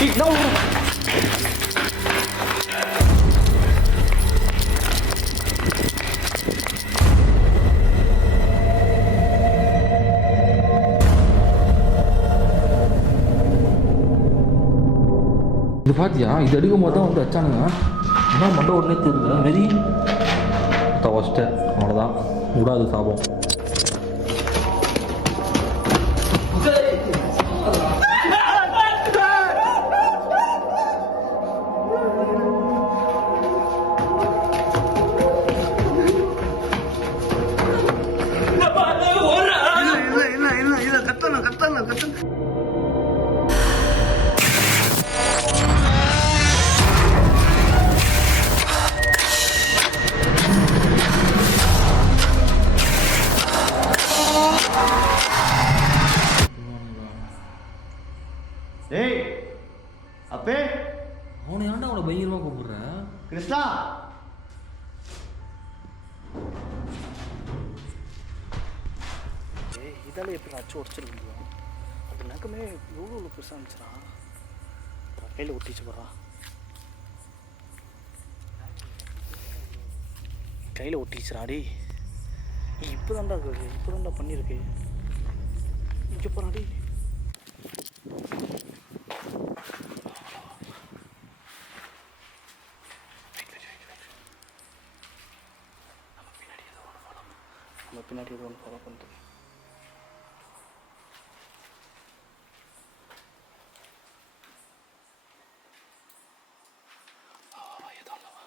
இது பார்த்தியா, இது எடுக்கும் போது தான் வந்து வச்சானுங்க. என்ன மண்டை ஒன்றே தெரியல. வெறி ஃபஸ்ட்டு அவ்வளோதான், விடாது சாபம். ஏய் அப்பே, அவனை ஏன்டா அவனை பயங்கரமாக கூப்பிடுற? கிருஷ்ணா, இதால் எப்படி அச்சு உடச்சிருக்க முடியும்? அது நகமே எவ்வளோ பெருசாக இருந்துச்சுன்னா கையில் ஒட்டிச்சு போடுறா. கையில் ஒட்டிச்சுடாடி. இப்போ தான்டா பண்ணியிருக்கு. இங்கே போகிறாடி. பின்னாடி ஏதோ ஒன்று ஃபாலோ பண்ணுறது. ஏதோ இல்லவா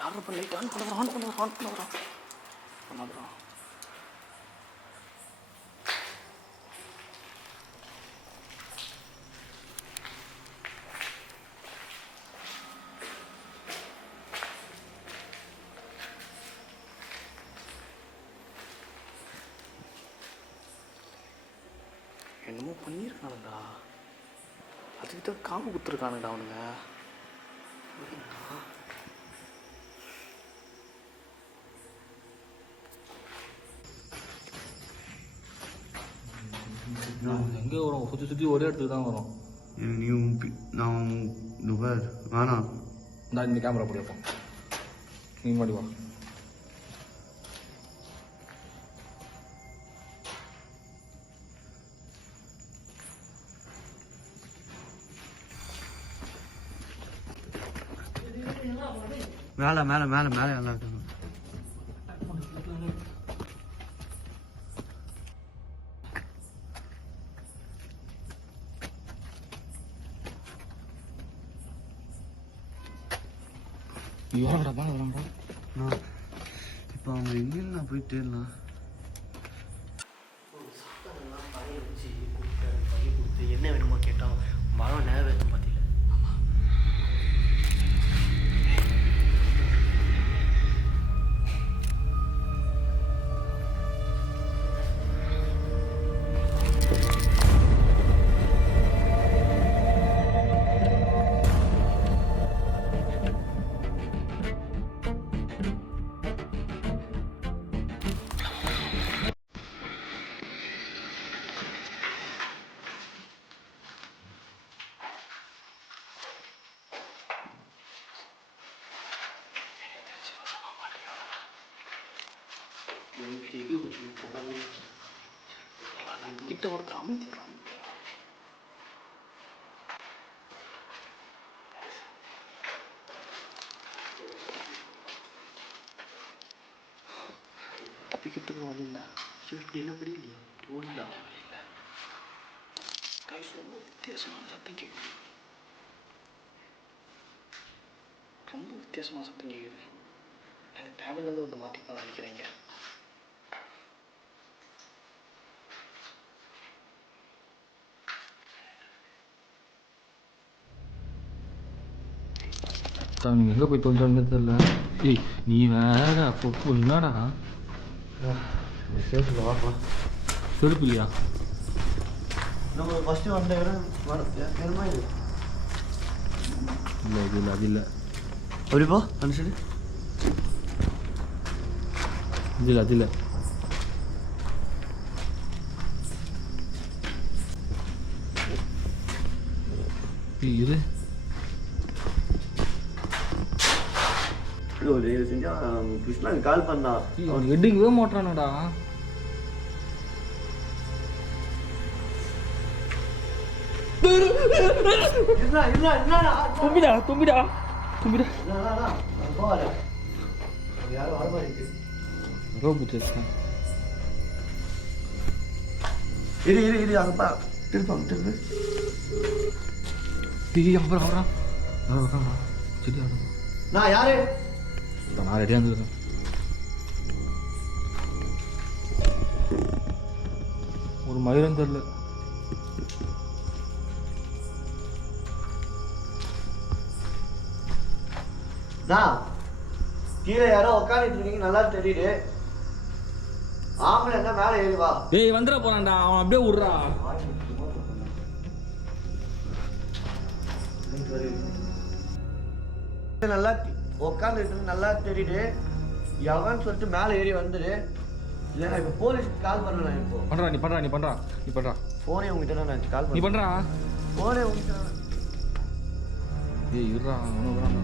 யாரும் பண்ண லைட் ஆன் பண்ணுறோம். என்னமோ பண்ணியிருக்கானுங்கடா. அதுக்கு தான் காம்பு குத்துருக்கானுங்கடா அவனுங்க. எங்கே வரும்? சுற்றி ஒரே இடத்துக்கு தான் வரும். நான் துபார் வேணாம். இந்த கேமரா போய் வைப்போம். நீ மாடி வா. மேலே மேலே மேலே மேலே நல்லா இருக்காங்க. இப்போ அவங்க எங்கேயும் நான் போய் தேடலாம். என்ன வேணுமோ கேட்டோம். மரம் நேரம் பார்த்தீங்க. கிட்ட ஒரு அமைதியாக தப்பிக்கிறதுக்கு வரல. எப்படின்னா முடியலையா? ஓடிடா. இல்லை கைஸ், ரொம்ப வித்தியாசமான சத்தம் கேட்குது. ரொம்ப வித்தியாசமான சத்தம் கேட்குது. எனக்கு டேப்லேருந்து வந்து மாட்டிக்கலாம் நினைக்கிறேங்க. நீங்கள் எங்கே போய் தொலைஞ்சாலுமே தெரியல. ஏய் நீ வேற அப்போ என்னடா சேஃபில் வாங்கலாம். செருப்பு இல்லையா? நம்ம ஃபஸ்ட்டு வந்த இடம் வேணுமா இது? இல்லை இது இல்லை, அது இல்லை. அப்படிப்பா அந்த சைடு இது இல்லை, அது இல்லை. இது செஞ்சா கிருஷ்ணா கால் பண்ணா. அவன் எடுக்கவே மாட்டானடா. தும்பிடா தும்பிடா தும்பிடா. இரு இரு இரு அங்கப்பா திருப்பாங்க திருப்பு. அப்புறம் அப்புறம் சரி நான் யாரு? நான் ரெடியாக இருந்துக்கிறேன். ஒரு மயிரம் தெரியல. நான் கீழே யாரோ உட்காந்துட்டு இருக்கீங்க, நல்லா தெரியுது. ஆம்பளை என்ன மேலே ஏறி வா. ஏய் வந்துட போறான்டா அவன், அப்படியே விட்றா. நல்லா உட்காந்துட்டு நல்லா தெரியுது. எவன் சொல்லிட்டு மேலே ஏறி வந்துடு. இல்லை நான் இப்போ போலீஸ்க்கு கால் பண்ணலாம். இப்போ பண்றா நீ பண்றா நீ பண்றா நீ பண்றா ஃபோனே உங்ககிட்ட நான் கால் நீ பண்ண. பண்றா. ஃபோனே உங்ககிட்ட. ஏய் இருடா அவனு வரான்டா.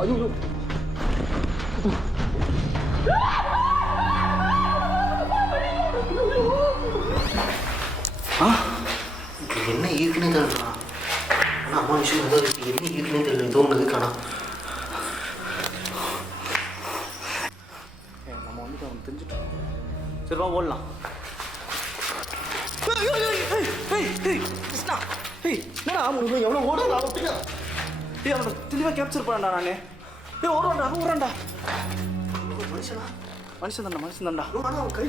ஐயோ என்ன இருக்குன்னே தெரியல. ஆனால் அம்மா விஷயம் ஏதோ என்ன இருக்குன்னே தெரியல. தோணுது காணா. நம்ம வந்து அவன் தெரிஞ்சுட்டோம். சரிவா ஓடலாம். கிருஷ்ணா என்னடா அவனுக்கு எவ்வளோ ஓடுறா? அவனை தெளிவாக கேப்சர் பண்ணா நான். ஓடுறான்டா அவன் ஓடுறான்டா. மனுஷனா மனுஷன் தான்டா மனுஷன் தான்டா. ஆனால் அவன் கை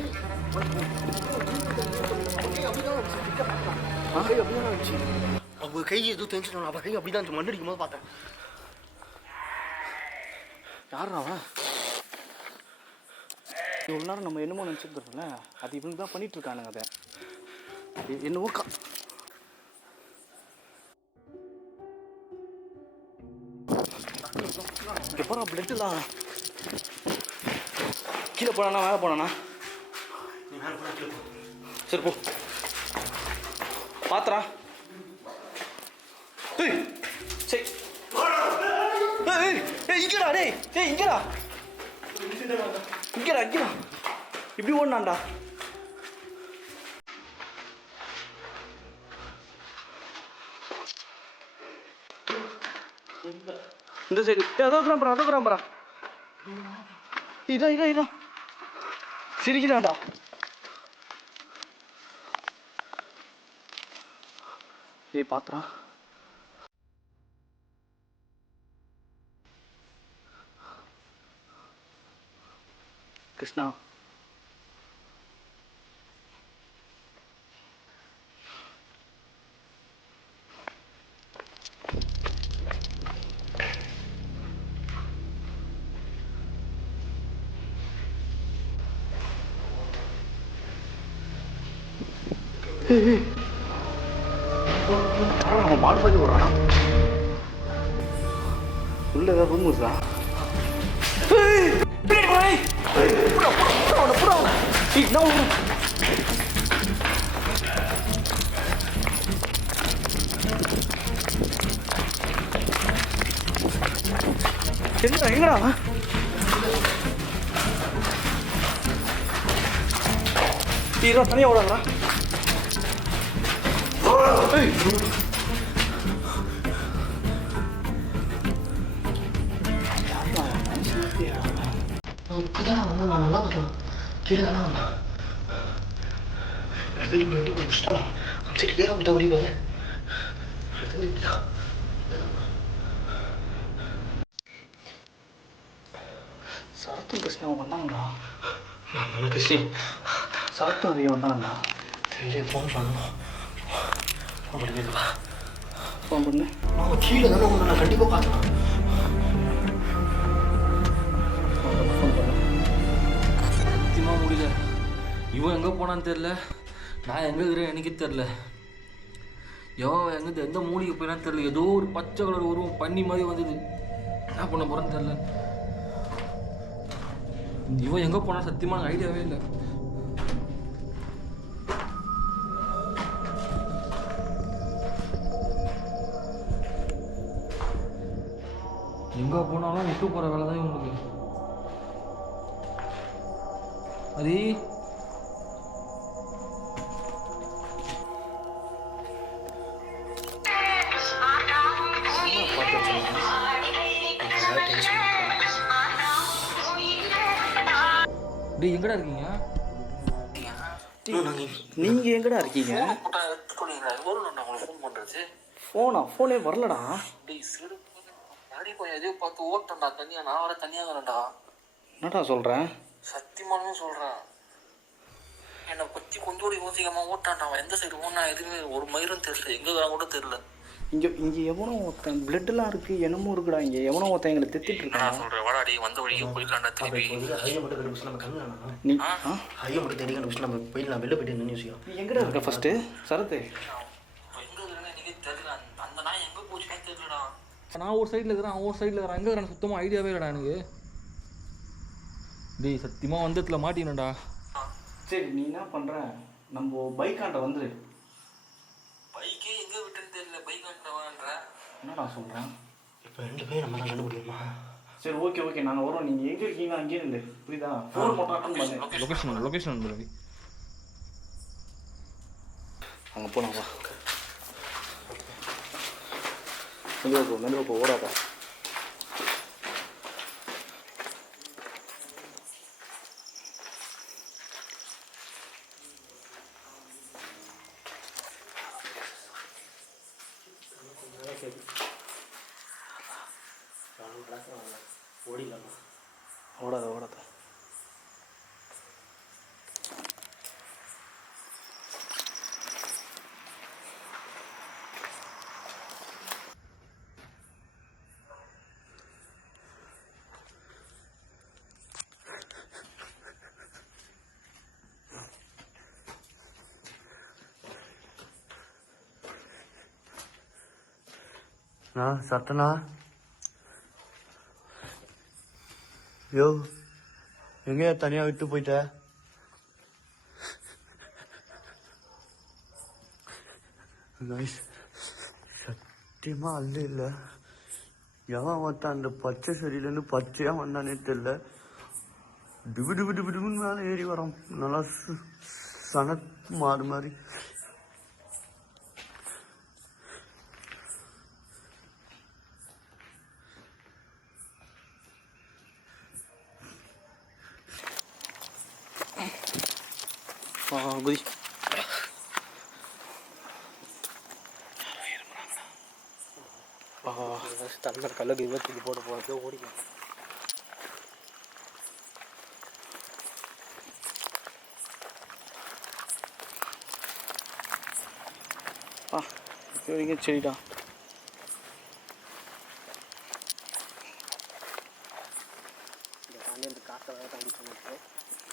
அவங்க கை எதுவும் தெரிஞ்சிடணும். அவன் கை அப்படிதான் மண்ணடிக்கும் போது பார்த்தேன். யாரும் அவன் இவ்வளோ நேரம் நம்ம என்னமோ நினச்சிருந்தோம்ல, அது இவங்க தான் பண்ணிட்டு இருக்கானுங்க. அதை என்னவோ எப்போ பிளட்டுலாம் கீழே போனானா மேலே போனானா? நீ மேலே போனா கீழே போ. சரி போ பாத்துறா. சரி இங்கடா டே. இங்கடா இங்கடா இங்கடா இப்படி ஓடனாண்டா. இந்த சைடு அதான் பரா இதான் சிரிக்கிறான்டா. ஏய் பாத்துறா. கிருஷ்ணா அவன் மாடு பாக்கி விடுறான். உள்ள ஏதாவது ரூம் இருக்குதா? எங்கடா ஹீரோ தனியா ஓடாங்களா? கீழே தானே சரி பேர் வந்துட்ட முடிவு. சரத்தும் கிருஷ்ணாவும் வந்தாங்களா? கிருஷ்ணி சரத்தும் அதையும் வந்தாங்களா? தெரியல. ஃபோன் பண்ணணும். ஃபோன் பண்ணிடுவா. ஃபோன் பண்ணு. நான் கீழே தானே உங்களை நான் கண்டிப்பாக பார்த்தேன். ஃபோன் பண்ணு. சத்தியமாக முடியல. இவன் எங்கே போனான்னு தெரில, நான் எங்கே இருக்கிறேன் எனக்கே தெரில. எங்கே எந்த மூலிகை போயினான்னு தெரில. ஏதோ ஒரு பச்சை கலர் உருவம் பண்ணி மாதிரி வந்தது. என்ன பண்ண போகிறேன்னு தெரில. இவன் எங்கே போனா சத்தியமான ஐடியாவே இல்லை. எங்கே போனாலும் விட்டு போகிற வேலை தான் இவனுக்கு. அது டேய் எங்கடா இருக்கீங்க? நீங்கள் எங்கடா இருக்கீங்க? ஃபோன் பண்ணுறது ஃபோனே வரலடா. டேய் சரி அடி கொஞ்சம் எதையோ பார்த்து ஓட்டண்டா தனியாக. நான் வர தனியாக வரேன்டா. என்னடா சொல்கிறேன்? சத்தியமானு சொல்கிறேன். என்னை பற்றி கொஞ்சம் கூட யோசிக்காமல் ஓட்டான்டா. அவன் எந்த சைடு ஓனா எதுவுமே ஒரு மயிரும் தெரியல, எங்கே கூட தெரியல. இங்கே எவனோ ஒருத்தன் பிளட்டெல்லாம் இருக்குது, என்னமோ இருக்குடா. இங்கே எவனோ ஒருத்தன் எங்களை திட்டிட்டு இருக்கான். நான் சொல்கிறேன் வாடாடி, வந்த வழியே போயிடலாம்டா திருப்பி. ஐயா மட்டும் கண்டுபிடிச்சு நம்ம கண்ணு நீ ஐயா மட்டும் தேடி கண்டுபிடிச்சு நம்ம போயிடலாம். வெளில போயிட்டு என்ன யோசிக்கலாம். நீ எங்கடா இருக்க ஃபஸ்ட்டு சரத்து? எங்கே இருக்கிறேன்னு எனக்கே தெரியல. அந்த நாய் எங்கே போச்சுன்னே தெரியலடா. நான் ஒரு சைடில் இருக்கிறேன், அவன் ஒரு சைடில் இருக்கிறான். எங்கே இருக்கிறேன் சுத்தமாக ஐடியாவே இல்லைடா எனக்கு. டேய் சத்தியமாக வந்ததுல மாட்டினடா. சரி நீ என்ன பண்ணுற, நம்ம பைக்காண்ட வந்துரு. பைக்கே எங்கே விட்டுன்னு தெரியல, பைக் ஆண்டவான்ற. என்னடா சொல்கிறேன்? இப்போ 2 பேரும் நம்ம தான் கண்டுபிடிக்குமா? சரி ஓகே நாங்கள் வரோம். நீங்கள் எங்கே இருக்கீங்களோ அங்கேயே இருந்து, புரியுதா? ஃபோன் மட்டும் அட்டன் பண்ணு. லொக்கேஷன் ரவி. அங்கே போலாம் வா. மெதுவாக போ ஓடாதா. ஓடாத. சத்தனா யோ எங்கேயா தனியாக விட்டு போயிட்ட? சத்தியமா அல்ல இல்லை. எவன் ஒருத்தன் அந்த பச்சை செடியிலேருந்து பச்சையா வந்தானே தெரியல. டிபு மேலே ஏறி வரோம். நல்லா சனத் மாடு மாதிரி. குதி. தண்ணர் கல்லுக்கு இருபத்துக்கு போட போகிறது ஓடிக்கும். இது வரைக்கும் சரிடா.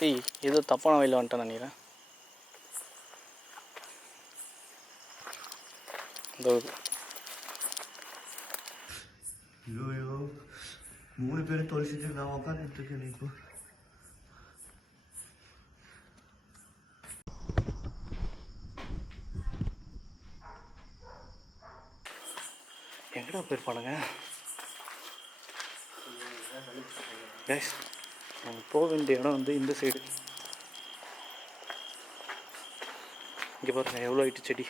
ஏய் ஏதோ தப்பான வழியில் வந்துட்டேன் நினைக்கிறேன். ஐயோ 3 பேரும் தொலைச்சிட்டு நான் உட்காந்துட்டு இருக்கேன். இப்போ எங்கடா போயிருப்பானுங்க? கைஸ் நம்ம போக வேண்டிய இடம் வந்து இந்த சைடு. இங்கே பாருங்க எவ்வளோ ஐட்டு செடி.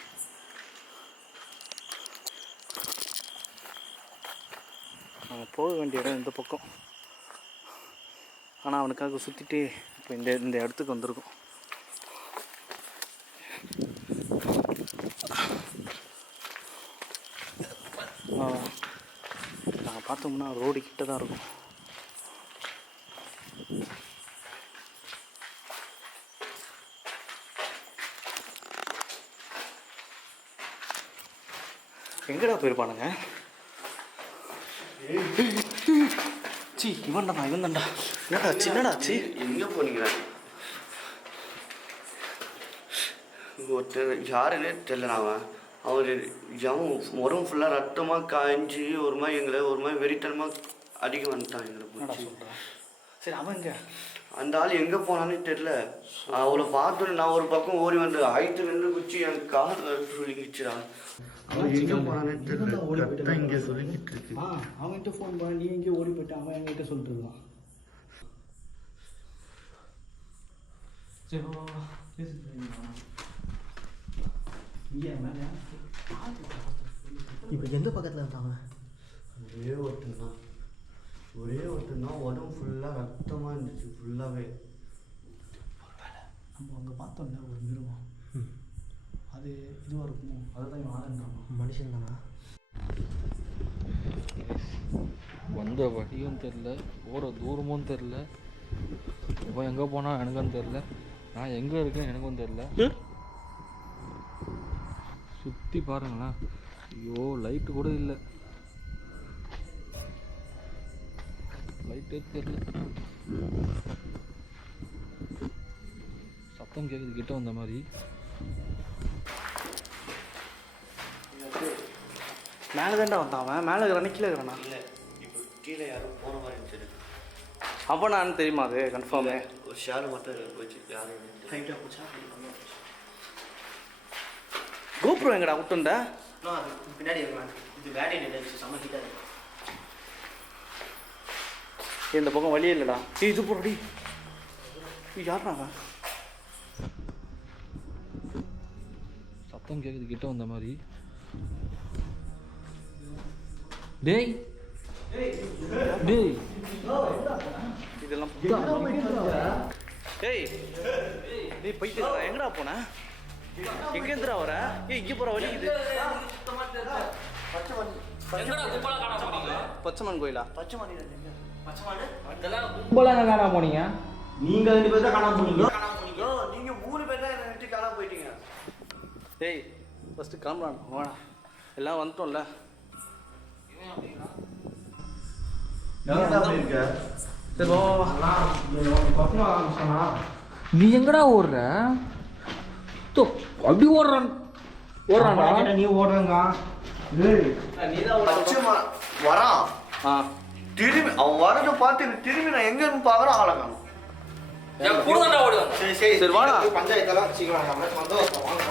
நம்ம போக வேண்டிய இடம் இந்த பக்கம். ஆனால் அவனுக்காக சுற்றிட்டு இப்போ இந்த இடத்துக்கு வந்திருக்கோம். நாங்கள் பார்த்தோம்னா ரோடு கிட்ட தான் இருக்கும். எங்கடா போயிருப்பானுங்க? சி இவன் தான்டா. என்னடா சின்னடாச்சு? எங்கே போனீங்க? ஒருத்தர் யாருன்னே தெரியல. அவர் உடம்பு ஃபுல்லாக ரத்தமாக காய்ஞ்சி ஒரு மாதிரி எங்களை ஒரு மாதிரி வெறித்தனமாக அடிக்க வந்துட்டான் எங்களை பிடிச்சி. சரி அவன் எங்க? அந்த ஆள் எங்கே போனானே தெரில. அவளை பார்த்து நான் ஒரு பக்கம் ஓடி வந்து ஆயத்துலேருந்து குச்சி எனக்கு கால் சொல்லிக்கிச்சுடா. அவன் எங்கே போனானே தெரியல. இங்கே சொல்லிக்கிட்டு இருக்கு. அவன்கிட்ட ஃபோன் பண்ணி நீ எங்கேயோ ஓடி போயிட்டு அவன் எங்ககிட்ட சொல்லிட்டு இருக்கான். சரி இப்போ எந்த பக்கத்தில் இருந்தாங்க? ஒரே ஒருத்தன் தான் உடம்பு ஃபுல்லாக ரத்தமாக இருந்துச்சு ஃபுல்லாகவே. நம்ம அங்கே பார்த்தோம்ல ஒரு மிருகம், அது இதுவாக இருக்குமோ? அதுதான் இவன் ஆளுன்றான். மனுஷன் தானா? வந்த வழியும் தெரில, போகிற தூரமும் தெரில, இவன் எங்கே போனால் எனக்கும் தெரில, நான் எங்கே இருக்கேன் எனக்கும் தெரில. சுற்றி பாருங்களேன். ஐயோ லைட்டு கூட இல்லை, லைட்டே தெரில. சத்தம் கேட்குது கிட்ட வந்த மாதிரி. மேலே தான்டா வந்தான் அவன். மேலே இருக்கிறானே கீழே இருக்கிறானா? இல்லை, இப்போ கீழே யாரும் போன மாதிரி இருந்துச்சு. அப்போ நான் தெரியுமா அது கன்ஃபார்மு? ஒரு ஷேர் மட்டும் போச்சு. யாரும் லைட்டாக போச்சா? கோப்ரோ எங்கடா விட்டுண்டா? பின்னாடி இது பேட்டரி செம்ம ஹீட்டாக இருக்கு. இந்த பக்கம் வழியே இல்லைடா. இது போடி யாரா அவன்? சத்தம் கேட்குது கிட்ட வந்த மாதிரி. டேய் டேய் இதெல்லாம் ஏய் நீ போயிட்டு எங்கடா போன? எங்க இருந்துடா வர? இங்கே போகிற வழி இது. பச்சைமன் கோயிலா? கும்பலாக காணாம போனீங்க? நீங்கள் 2 பேர் தான் காணாம போனீங்க. நீங்கள் 3 பேர் தான் என்னை விட்டு காணாம போயிட்டீங்க. ஏய் ஃபஸ்ட்டு கிளம்புறான் வாடா. எல்லாம் வந்துட்டோம்ல. சரி வா. நீ எங்கடா ஓடுற? அப்படி ஓடுறான் நீ ஓடுறங்க. வரான். ஆ திரும்பி அவன் வரதை பார்த்து திரும்பி நான் எங்க இருந்து பார்க்குறேன் ஆளை காணும். சரி வாடா. பஞ்சாயத்தெல்லாம் சீக்கிரம் சந்தோஷம் வாங்க.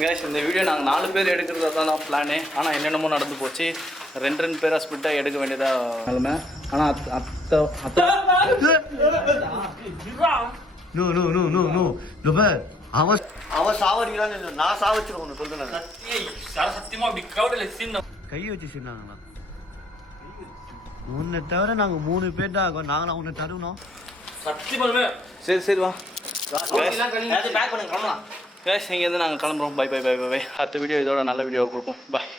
கேஷ் இந்த வீடியோ நாங்கள் 4 பேர் எடுக்கிறதா தான் பிளானு. ஆனால் என்னென்னமோ நடந்து போச்சு. 2 பேராக ஸ்பிட்டாக எடுக்க வேண்டியதாக நிலமை. ஆனால் அவன் சாவடிக்கிறான்னு நான் சாவச்சிருக்கேன் ஒன்று சொல்லுங்க. கை வச்சு சின்னாங்களா? உன்னை தவிர நாங்கள் 3 பேர் தான் ஆகும். நாங்களாம் உன்னை தருவோம். சரி வா பேக் பண்ணுங்க. கேஷ் இங்கேருந்து நாங்கள் கிளம்புறோம். பை. அடுத்த வீடியோ இதோட நல்ல வீடியோ கொடுப்போம். பாய்.